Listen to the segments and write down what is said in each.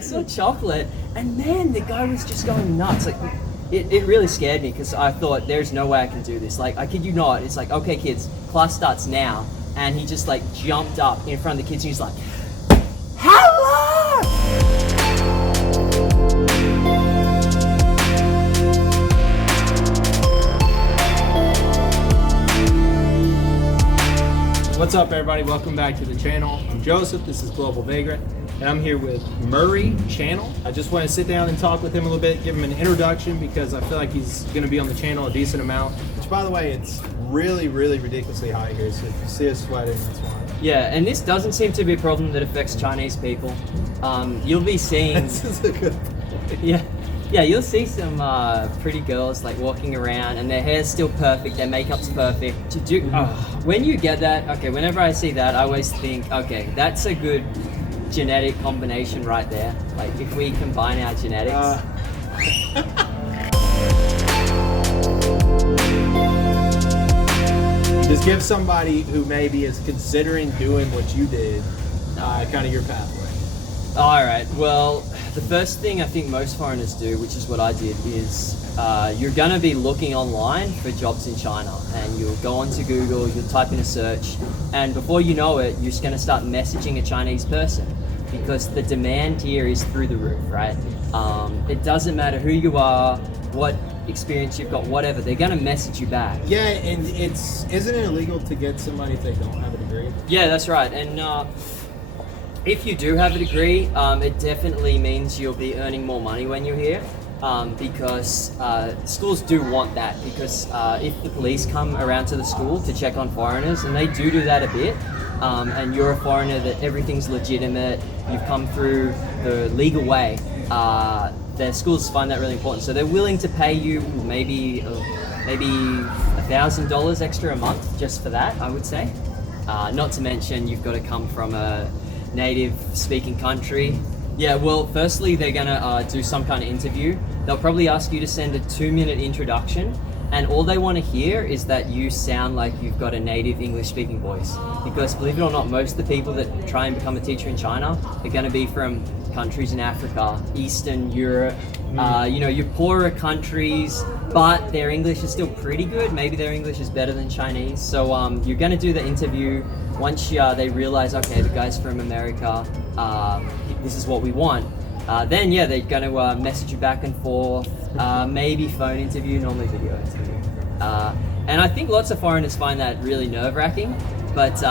I saw chocolate, and man, the guy was just going nuts. Like, it really scared me because I thought there's no way I can do this. Like, I kid you not. It's like, okay, kids, class starts now, and he just like jumped up in front of the kids, and he's like, "Hello!" What's up, everybody? Welcome back to the channel. I'm Joseph. This is Global Vagrant, and I'm here with Murray Channell. I just want to sit down and talk with him a little bit, give him an introduction because I feel like he's going to be on the channel a decent amount. Which, by the way, it's really ridiculously hot here. So if you see us sweating, that's why. Yeah, and this doesn't seem to be a problem that affects Chinese people. You'll be seeing. This is a good point. Yeah, you'll see some pretty girls like walking around and their hair's still perfect, their makeup's perfect. When you get that, okay, whenever I see that, I always think, okay, that's a good genetic combination right there. Like if we combine our genetics. Just give somebody who maybe is considering doing what you did, kind of your pathway. All right, well, the first thing I think most foreigners do, which is what I did, is you're going to be looking online for jobs in China, and you'll go onto Google, you'll type in a search, and before you know it, you're just going to start messaging a Chinese person because the demand here is through the roof, right? It doesn't matter who you are, what experience you've got, whatever, they're going to message you back. Yeah, and isn't it illegal to get somebody if they don't have a degree? Yeah, that's right, and if you do have a degree, it definitely means you'll be earning more money when you're here because schools do want that because if the police come around to the school to check on foreigners, and they do that a bit, and you're a foreigner that everything's legitimate, you've come through the legal way, the schools find that really important. So they're willing to pay you maybe $1,000 extra a month just for that, I would say. Not to mention you've got to come from a native speaking country. Yeah, well, firstly, they're gonna do some kind of interview. They'll probably ask you to send a 2-minute introduction, and all they want to hear is that you sound like you've got a native English speaking voice. Because believe it or not, most of the people that try and become a teacher in China are gonna be from countries in Africa, Eastern Europe, your poorer countries, but their English is still pretty good. Maybe their English is better than Chinese. So you're gonna do the interview. Once they realize, okay, the guy's from America, this is what we want, then yeah, they're going to message you back and forth, maybe phone interview, normally video interview. And I think lots of foreigners find that really nerve-wracking, but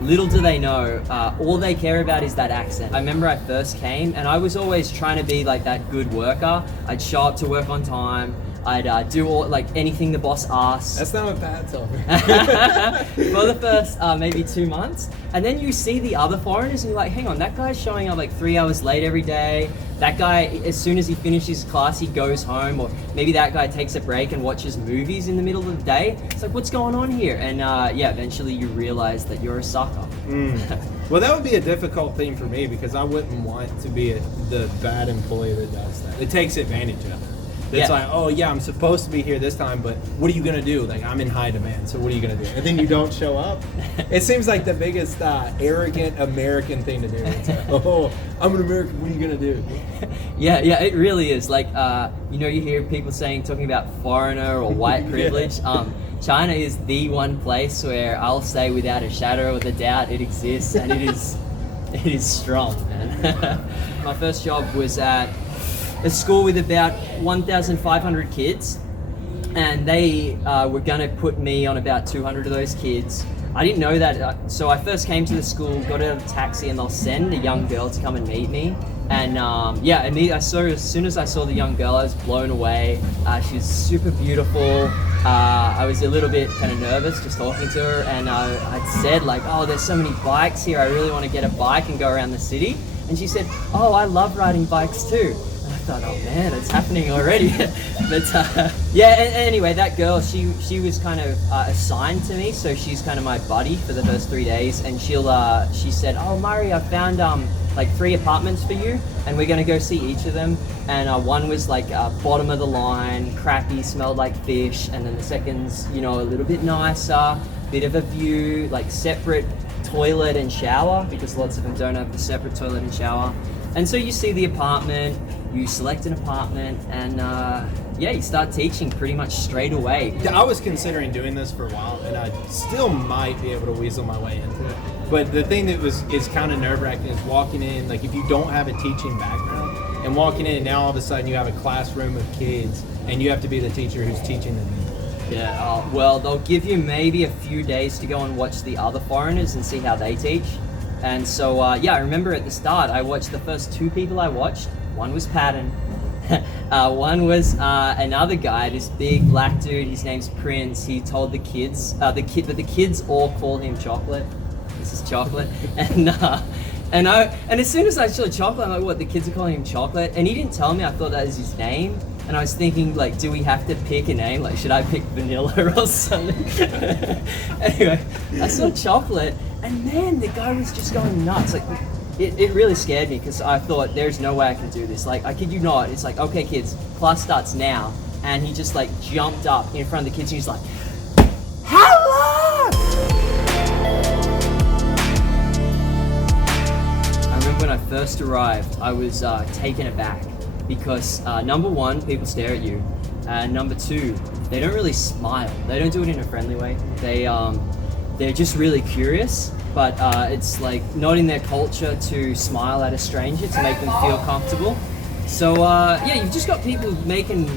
little do they know, all they care about is that accent. I remember I first came, and I was always trying to be like that good worker. I'd show up to work on time. I'd do anything the boss asks. That's not what Pat told me. For the first maybe 2 months. And then you see the other foreigners and you're like, hang on, that guy's showing up like 3 hours late every day. That guy, as soon as he finishes class, he goes home. Or maybe that guy takes a break and watches movies in the middle of the day. It's like, what's going on here? And eventually you realize that you're a sucker. Well, that would be a difficult thing for me because I wouldn't want to be the bad employee that does that. It takes advantage of it. It's like, oh yeah, I'm supposed to be here this time, but what are you gonna do? Like, I'm in high demand, so what are you gonna do? And then you don't show up. It seems like the biggest arrogant American thing to do. It's like, oh, I'm an American. What are you gonna do? Yeah, it really is. Like, you hear people talking about foreigner or white privilege. China is the one place where I'll say without a shadow of a doubt it exists, and it is strong, man. My first job was at a school with about 1,500 kids, and they were gonna put me on about 200 of those kids. I didn't know that, so I first came to the school, got out of a taxi, and they'll send a young girl to come and meet me. And as soon as I saw the young girl, I was blown away. She was super beautiful. I was a little bit kind of nervous just talking to her, and I'd said like, oh, there's so many bikes here, I really want to get a bike and go around the city. And she said, oh, I love riding bikes too. I thought, oh man, it's happening already. But anyway, that girl, she was kind of assigned to me, so she's kind of my buddy for the first 3 days. And she said, oh Murray, I found 3 apartments for you, and we're gonna go see each of them. And one was like bottom of the line, crappy, smelled like fish, and then the second's a little bit nicer, bit of a view, like separate toilet and shower, because lots of them don't have the separate toilet and shower. And so you see the apartment, you select an apartment, and you start teaching pretty much straight away. I was considering doing this for a while, and I still might be able to weasel my way into it. But the thing that is kind of nerve-wracking is walking in, like if you don't have a teaching background, and walking in and now all of a sudden you have a classroom of kids, and you have to be the teacher who's teaching them. Yeah, well, they'll give you maybe a few days to go and watch the other foreigners and see how they teach. And so, I remember at the start, I watched the first 2 people I watched. One was Patton. One was another guy, this big black dude. His name's Prince. He told the kids, but the kids all call him Chocolate. This is Chocolate. And as soon as I saw Chocolate, I'm like, what? The kids are calling him Chocolate? And he didn't tell me. I thought that was his name. And I was thinking, like, do we have to pick a name? Like, should I pick Vanilla or something? Anyway, I saw Chocolate, and man, the guy was just going nuts. Like, it really scared me because I thought, there's no way I can do this. Like, I kid you not. It's like, okay, kids, class starts now. And he just, like, jumped up in front of the kids, and he's like, hello! I remember when I first arrived, I was taken aback. Because number one, people stare at you. Number two, they don't really smile. They don't do it in a friendly way. They're just really curious, but it's like not in their culture to smile at a stranger to make them feel comfortable. So you've just got people making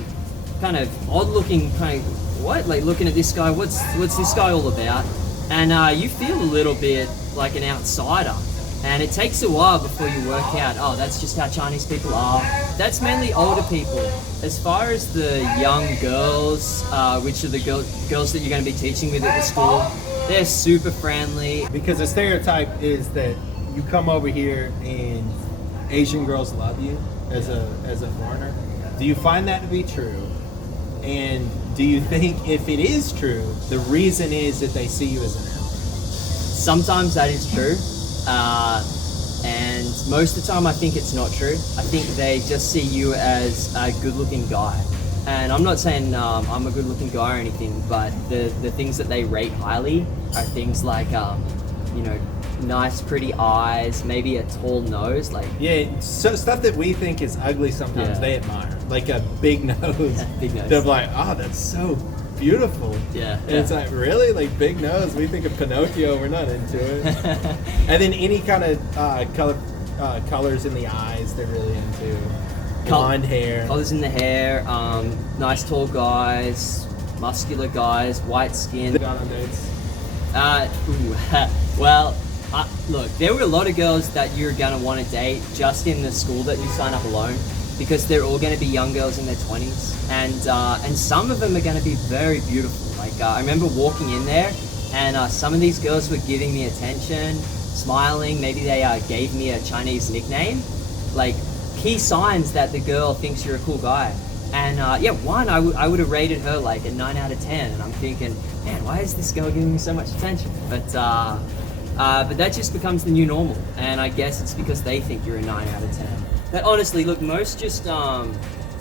kind of odd-looking kind of like looking at this guy. What's this guy all about? And you feel a little bit like an outsider. And it takes a while before you work out, oh, that's just how Chinese people are. That's mainly older people. As far as the young girls, which are the girls that you're going to be teaching with at the school, they're super friendly. Because the stereotype is that you come over here and Asian girls love you as a foreigner. Do you find that to be true? And do you think if it is true, the reason is that they see you as an ally? Sometimes that is true. And most of the time I think it's not true. I think they just see you as a good-looking guy. And I'm not saying I'm a good-looking guy or anything, but the things that they rate highly are things like, nice pretty eyes, maybe a tall nose. So stuff that we think is ugly sometimes they admire. Like a big nose. Big nose. They're like, oh, that's so beautiful. And it's like, really? Like big nose? We think of Pinocchio, we're not into it. And then any kind of colors in the eyes they're really into. Blonde hair. Colors in the hair, nice tall guys, muscular guys, white skin. Gone on dates? Look, there were a lot of girls that you're going to want to date just in the school that you sign up alone, because they're all going to be young girls in their 20s, and some of them are going to be very beautiful. Like I remember walking in there, and some of these girls were giving me attention, smiling. Maybe they gave me a Chinese nickname, like key signs that the girl thinks you're a cool guy. And I would have rated her like a 9 out of 10, and I'm thinking, man, why is this girl giving me so much attention? But that just becomes the new normal, and I guess it's because they think you're a 9 out of 10. But honestly, look, most just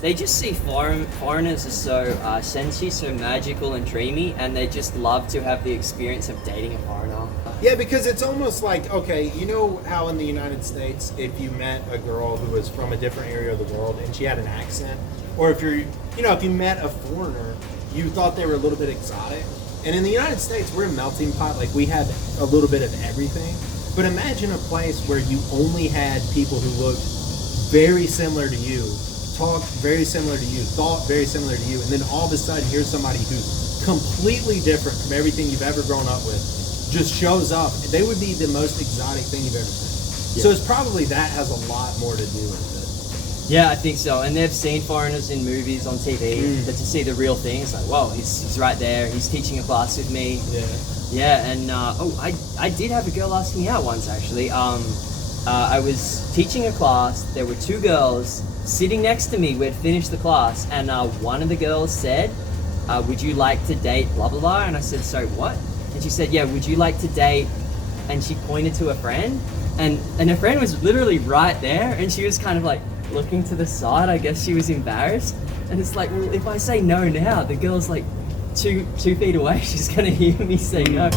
they just see foreigners as so sensuous, so magical and dreamy, and they just love to have the experience of dating a foreigner. Yeah, because it's almost like, okay, you know how in the United States, if you met a girl who was from a different area of the world and she had an accent, or if you met a foreigner, you thought they were a little bit exotic. And in the United States, we're a melting pot. Like, we had a little bit of everything. But imagine a place where you only had people who looked very similar to you, talked very similar to you, thought very similar to you, and then all of a sudden here's somebody who's completely different from everything you've ever grown up with, just shows up. They would be the most exotic thing you've ever seen. Yeah. So it's probably that has a lot more to do with it. Yeah, I think so. And they've seen foreigners in movies, on TV, but to see the real thing, it's like, whoa, he's right there. He's teaching a class with me. Yeah, and I did have a girl ask me out once, actually. I was teaching a class. There were 2 girls sitting next to me. We'd finished the class, and one of the girls said, would you like to date blah, blah, blah? And I said, sorry, what? And she said, yeah, would you like to date? And she pointed to a friend, and her friend was literally right there, and she was kind of like looking to the side. I guess she was embarrassed. And it's like, well, if I say no now, the girl's like 2 feet away. She's gonna hear me say no.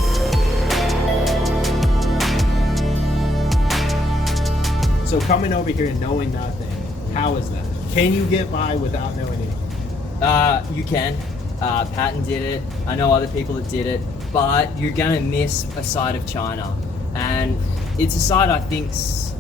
So coming over here and knowing nothing, how is that? Can you get by without knowing anything? You can. Patton did it. I know other people that did it, but you're gonna miss a side of China, and it's a side I think's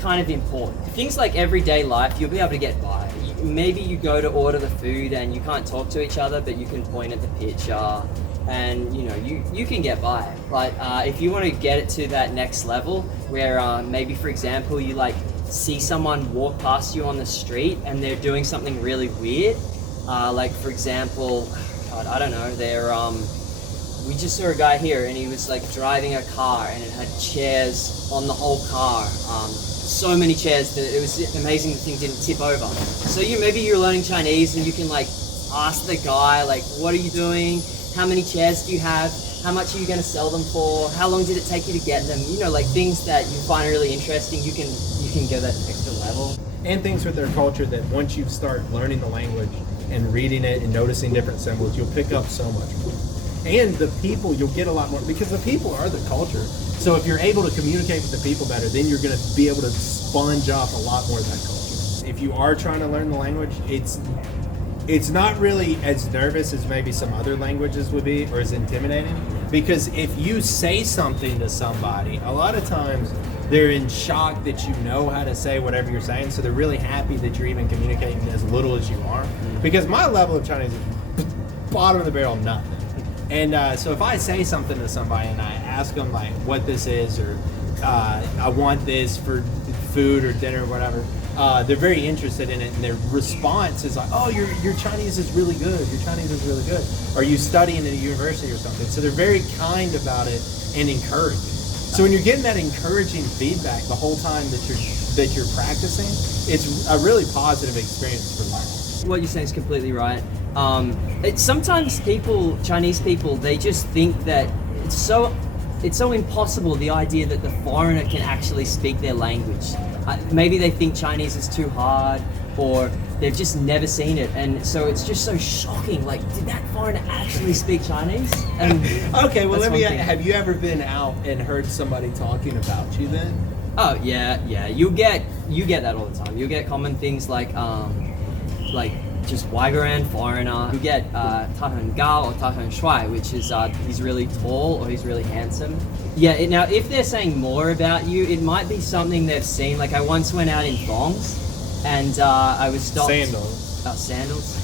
kind of important. Things like everyday life, you'll be able to get by. Maybe you go to order the food and you can't talk to each other, but you can point at the picture, and you can get by. But if you want to get it to that next level, where maybe, for example, you like see someone walk past you on the street and they're doing something really weird, like for example, God, I don't know, we just saw a guy here and he was like driving a car and it had chairs on the whole car. So many chairs that it was amazing the thing didn't tip over. So maybe you're learning Chinese and you can like ask the guy like, what are you doing? How many chairs do you have? How much are you going to sell them for? How long did it take you to get them? Like things that you find really interesting, you can go that extra level. And things with their culture that once you start learning the language and reading it and noticing different symbols, you'll pick up so much more. And the people, you'll get a lot more, because the people are the culture. So if you're able to communicate with the people better, then you're going to be able to sponge off a lot more of that culture. If you are trying to learn the language, it's not really as nervous as maybe some other languages would be, or as intimidating, because if you say something to somebody, a lot of times they're in shock that you know how to say whatever you're saying, so they're really happy that you're even communicating as little as you are. Because my level of Chinese is bottom of the barrel, nothing. And so if I say something to somebody and I ask them like what this is, or I want this for food or dinner or whatever, they're very interested in it, and their response is like, oh, your Chinese is really good, your Chinese is really good. Are you studying at a university or something? So they're very kind about it and encouraging. So when you're getting that encouraging feedback the whole time that you're practicing, it's a really positive experience for life. What you're saying is completely right. Sometimes Chinese people, they just think that it's so impossible, the idea that the foreigner can actually speak their language. Maybe they think Chinese is too hard, or they've just never seen it, and so it's just so shocking. Like, did that foreigner actually speak Chinese? And okay, well, have you ever been out and heard somebody talking about you then? Oh yeah. You get that all the time. You get common things like just Vagrant, foreigner. You get 他很高 or 他很帅, which is he's really tall or he's really handsome. Yeah, now if they're saying more about you, it might be something they've seen. Like I once went out in thongs and I was stopped. Sandals. Oh, sandals.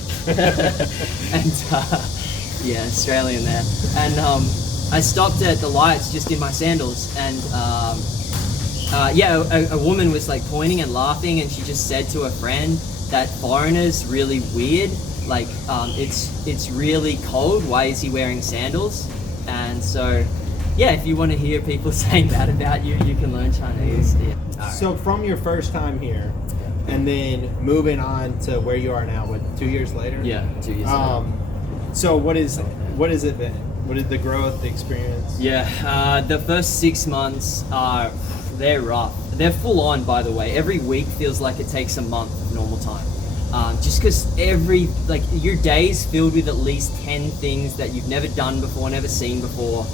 And yeah, Australian there. And I stopped at the lights just in my sandals, and a woman was like pointing and laughing, and she just said to a friend that foreigner's really weird, like it's really cold, why is he wearing sandals? And so yeah, if you want to hear people saying that about you, you can learn Chinese. Yeah. So from your first time here, and then moving on to where you are now, 2 years later? Yeah, 2 years later. So what is it been? What is the growth, the experience? Yeah, the first 6 months they're rough. They're full on, by the way. Every week feels like it takes a month of normal time. Just because your day's filled with at least 10 things that you've never done before, never seen before.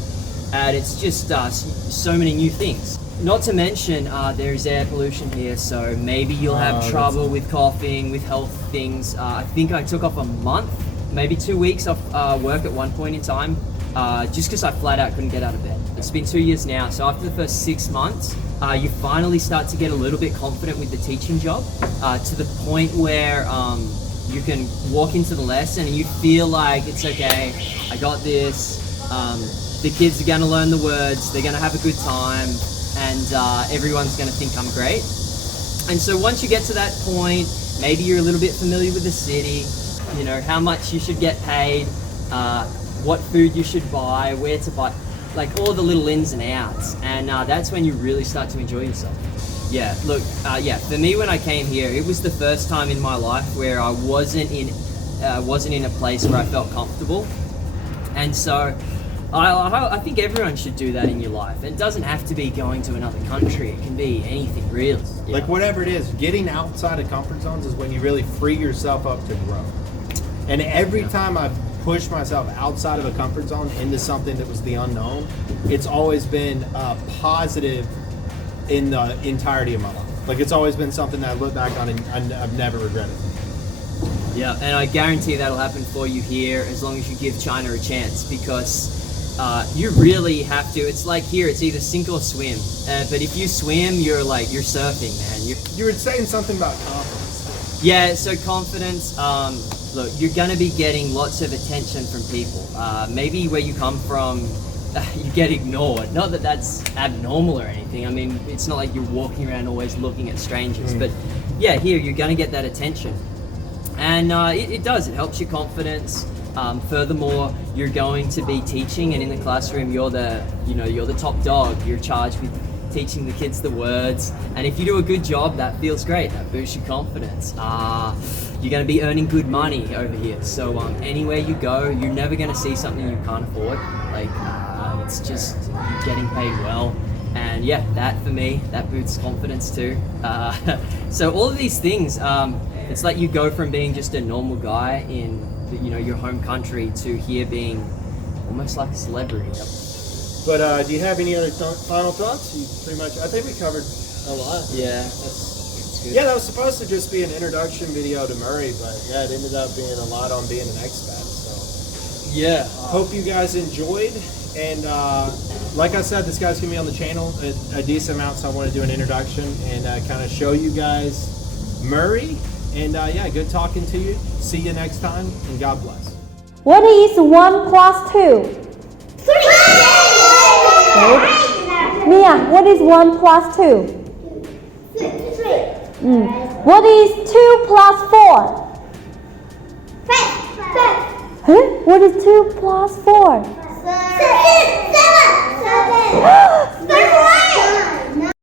And it's just so many new things. Not to mention, there's air pollution here, so maybe you'll have trouble with coughing, with health things. I think I took off a month, maybe 2 weeks off work at one point in time, just because I flat out couldn't get out of bed. It's been 2 years now, so after the first 6 months, you finally start to get a little bit confident with the teaching job, to the point where you can walk into the lesson and you feel like it's okay, I got this, the kids are going to learn the words, they're going to have a good time, and everyone's going to think I'm great. And so once you get to that point, maybe you're a little bit familiar with the city, you know, how much you should get paid, what food you should buy, where to buy, like all the little ins and outs, and that's when you really start to enjoy yourself. Yeah, look, for me when I came here, it was the first time in my life where I wasn't in a place where I felt comfortable, and so I think everyone should do that in your life. It doesn't have to be going to another country. It can be anything, really. Yeah. Like whatever it is, getting outside of comfort zones is when you really free yourself up to grow. And every time I've pushed myself outside of a comfort zone into something that was the unknown, it's always been positive in the entirety of my life. Like it's always been something that I look back on and I've never regretted. Yeah, and I guarantee that'll happen for you here as long as you give China a chance, because you really have to. It's like here, it's either sink or swim. But if you swim, you're surfing, man. You were saying something about confidence. Yeah, so confidence. Look, you're gonna be getting lots of attention from people. Maybe where you come from, you get ignored. Not that that's abnormal or anything. I mean, it's not like you're walking around always looking at strangers. But yeah, here you're gonna get that attention. And it does, it helps your confidence. Furthermore, you're going to be teaching, and in the classroom you're the top dog. You're charged with teaching the kids the words, and if you do a good job, that feels great. That boosts your confidence. You're going to be earning good money over here. So anywhere you go, you're never going to see something you can't afford. Like it's just you're getting paid well. And yeah, that for me, that boosts confidence too. So all of these things, it's like you go from being just a normal guy in your home country to here being almost like a celebrity. But do you have any other final thoughts? You pretty much, I think we covered a lot. Yeah, that's good. Yeah, that was supposed to just be an introduction video to Murray, but yeah, it ended up being a lot on being an expat. So yeah, hope you guys enjoyed. And like I said, this guy's gonna be on the channel a decent amount, so I want to do an introduction and kind of show you guys Murray. And yeah, good talking to you. See you next time, and God bless. What is 1 plus 2? 3. Mia, what is 1 plus 2? 3. What is 2 plus 4? 5. Huh? What is 2 plus 4? 7. 7. 7.